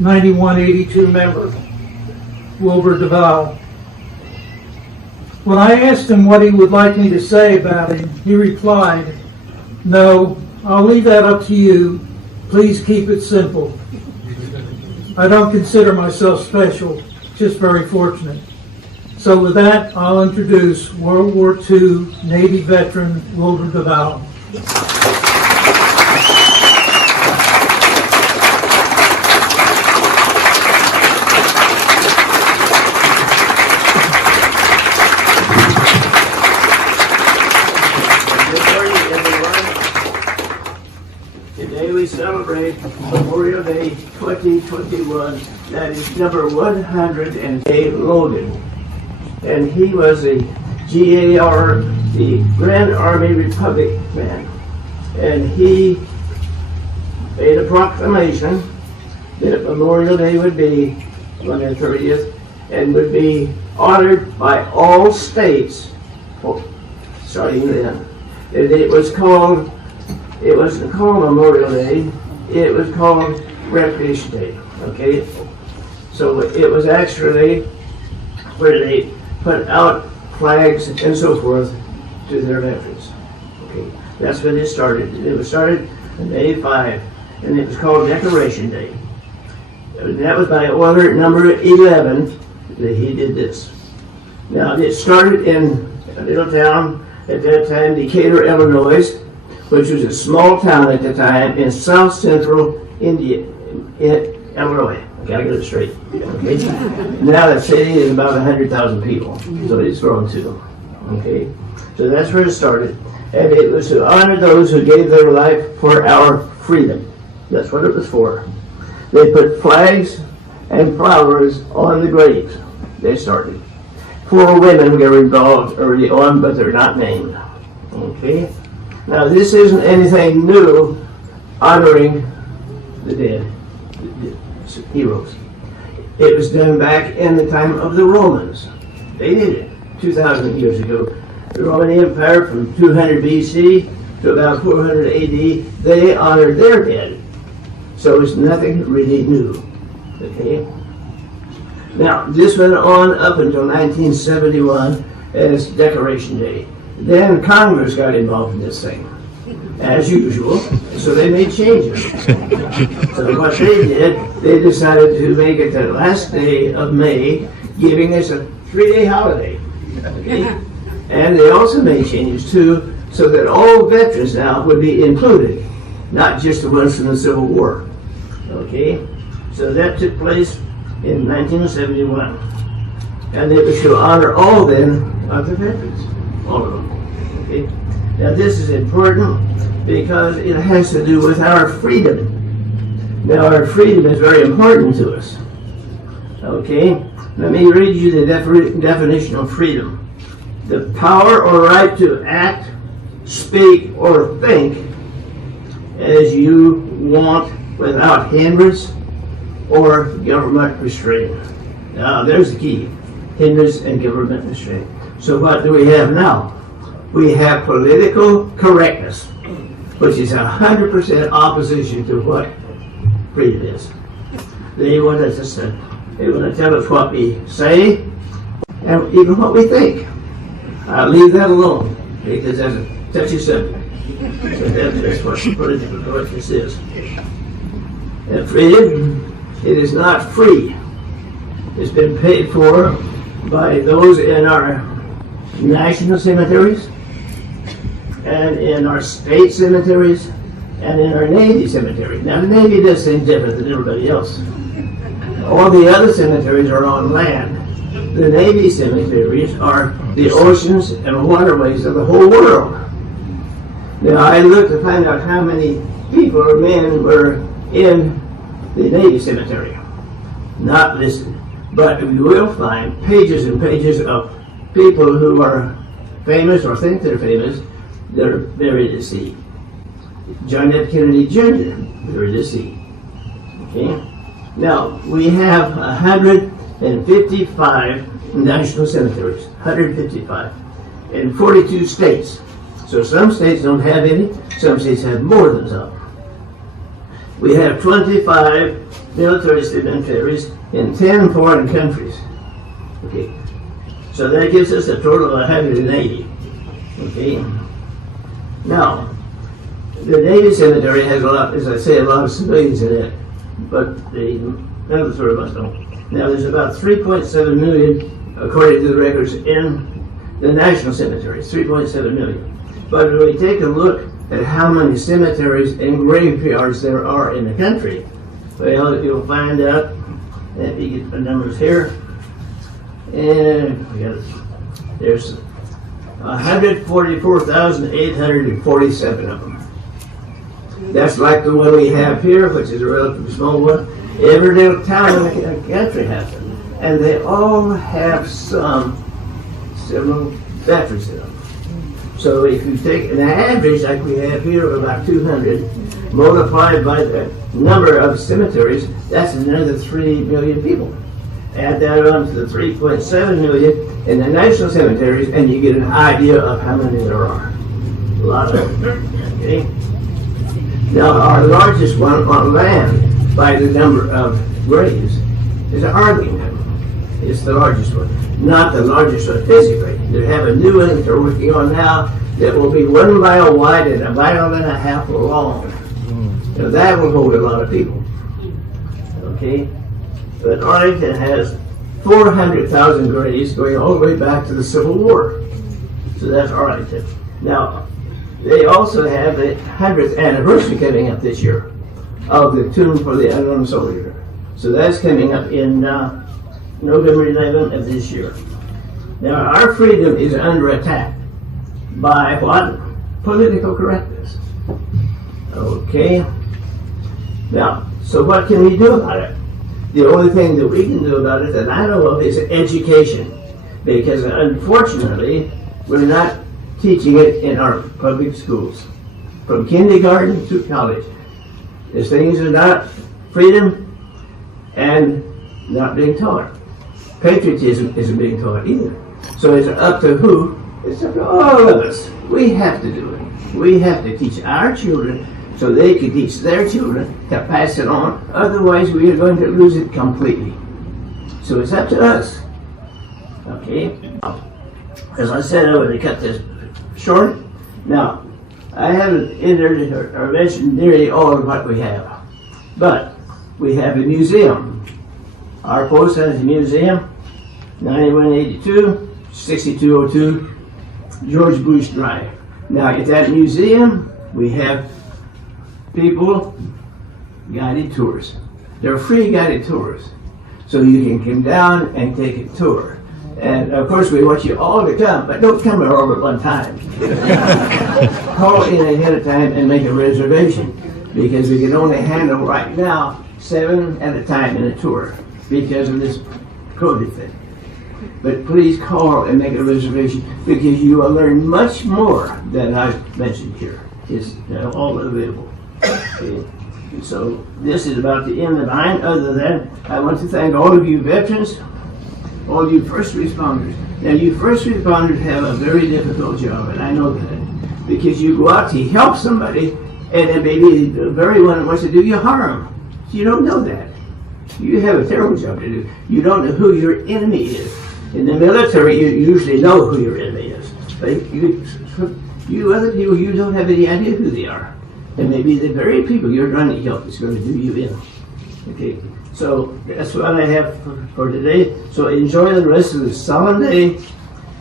9182 member, Wilbur DeVal. When I asked him what he would like me to say about him, he replied, "No, I'll leave that up to you. Please keep it simple. I don't consider myself special, just very fortunate." So with that, I'll introduce World War II Navy veteran Wilbur DeVal. Today we celebrate Memorial Day 2021, that is number 108 loaded. And he was a GAR, the Grand Army Republic man. And he made a proclamation that Memorial Day would be on the 30th and would be honored by all states starting then. And it wasn't called Memorial Day, it was called Recreation Day, okay? So it was actually where they put out flags and so forth to their veterans, okay? That's when it started. It was started on May 5, and it was called Decoration Day. And that was by order number 11 that he did this. Now, it started in a little town at that time, Decatur, Illinois, which was a small town at the time in south central India, Illinois. I gotta get it straight. Okay. Now the city is about 100,000 people, so it's grown too. Okay, so that's where it started, and it was to honor those who gave their life for our freedom. That's what it was for. They put flags and flowers on the graves. They started. 4 women were involved early on, but they're not named. Okay. Now, this isn't anything new, honoring the dead, the heroes. It was done back in the time of the Romans. They did it 2,000 years ago. The Roman Empire from 200 BC to about 400 AD, they honored their dead. So it's nothing really new. Okay? Now, this went on up until 1971 as Decoration Day. Then Congress got involved in this thing, as usual, so they made changes. So what they did, they decided to make it the last day of May, giving us a 3-day holiday. Okay? And they also made changes too, so that all veterans now would be included, not just the ones from the Civil War. Okay? So that took place in 1971. And it was to honor all then of the veterans. All of them. Okay. Now this is important because it has to do with our freedom. Now our freedom is very important to us. Okay. Let me read you the definition of freedom. The power or right to act, speak, or think as you want without hindrance or government restraint. Now there's the key. Hindrance and government restraint. So what do we have now? We have political correctness, which is 100% opposition to what freedom is. They want us to tell us what we say and even what we think. I'll leave that alone because that's a touchy subject. So that's what political correctness is. And freedom, it is not free. It's been paid for by those in our national cemeteries, and in our state cemeteries, and in our Navy cemetery. Now the Navy does things different than everybody else. All the other cemeteries are on land. The Navy cemeteries are the oceans and waterways of the whole world. Now I looked to find out how many people or men were in the Navy cemetery. Not listed. But we will find pages and pages of people who are famous or think they're famous that are buried at sea. John F. Kennedy Jr. buried at sea. Okay? Now, we have 155 national cemeteries, 155, in 42 states. So some states don't have any, some states have more than some. We have 25 military cemeteries in 10 foreign countries. Okay, so that gives us a total of 180. Okay, now the Navy Cemetery has a lot, as I say, a lot of civilians in it, but the military ones don't. Now there's about 3.7 million, according to the records, in the National Cemeteries, 3.7 million. But when we take a look at how many cemeteries and graveyards there are in the country, well, you'll find out, let me get the numbers here, and there's 144,847 of them. That's like the one we have here, which is a relatively small one. Every little town in the country has them. And they all have several veterans in them. So if you take an average, like we have here, of about 200, multiplied by the number of cemeteries, that's another 3 million people. Add that on to the 3.7 million in the national cemeteries, and you get an idea of how many there are. A lot of them. Okay? Now, our largest one on land by the number of graves is Arlington. It's the largest one. Not the largest one physically. They have a new one that they're working on now that will be 1 mile wide and 1.5 miles long. Now, that will hold a lot of people. Okay? But Arlington has 400,000 graves going all the way back to the Civil War. So that's Arlington. Now, they also have the 100th anniversary coming up this year of the Tomb for the Unknown Soldier. So that's coming up in November 11th of this year. Now, our freedom is under attack by what? Political correctness. Okay. Now, so what can we do about it? The only thing that we can do about it that I know of is education. Because unfortunately, we're not teaching it in our public schools. From kindergarten to college. These things are not freedom and not being taught. Patriotism isn't being taught either. So it's up to who? It's up to all of us. We have to do it. We have to teach our children so they can teach their children to pass it on. Otherwise, we are going to lose it completely. So it's up to us. Okay? As I said, I'm going to cut this short. Now, I haven't entered or mentioned nearly all of what we have. But we have a museum. Our post has a museum, 9182, 6202, George Bush Drive. Now, at that museum, we have people guided tours. They're free guided tours. So you can come down and take a tour. And of course, we want you all to come, but don't come all at one time. Call in ahead of time and make a reservation, because we can only handle right now 7 at a time in a tour because of this COVID thing. But please call and make a reservation, because you will learn much more than I've mentioned here. It's all available. Okay. So this is about the end of mine. Other than I want to thank all of you veterans, all you first responders. Now, you first responders have a very difficult job, and I know that, because you go out to help somebody, and then maybe the very one that wants to do you harm. You don't know that. You have a terrible job to do. You don't know who your enemy is. In the military, you usually know who your enemy is. But you other people, you don't have any idea who they are. And maybe the very people you're trying to help is going to do you in. Okay. So that's what I have for today. So enjoy the rest of this solemn day,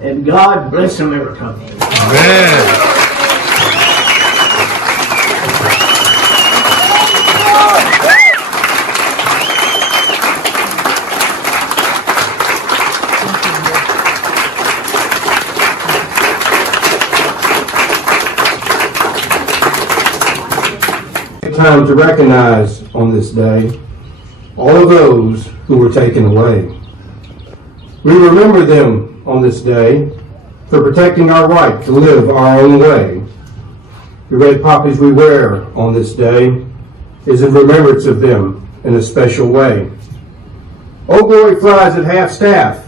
and God bless America. Amen. Time to recognize on this day all of those who were taken away. We remember them on this day for protecting our right to live our own way. The red poppies we wear on this day is in remembrance of them in a special way. Old Glory flies at half-staff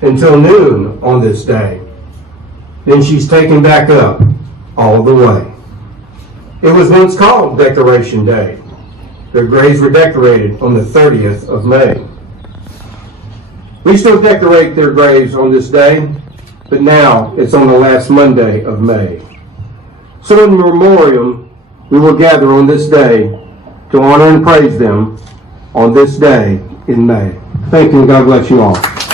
until noon on this day. Then she's taken back up all the way. It was once called Decoration Day, their graves were decorated on the 30th of May. We still decorate their graves on this day, but now it's on the last Monday of May. So in memoriam, we will gather on this day to honor and praise them on this day in May. Thank you, and God bless you all.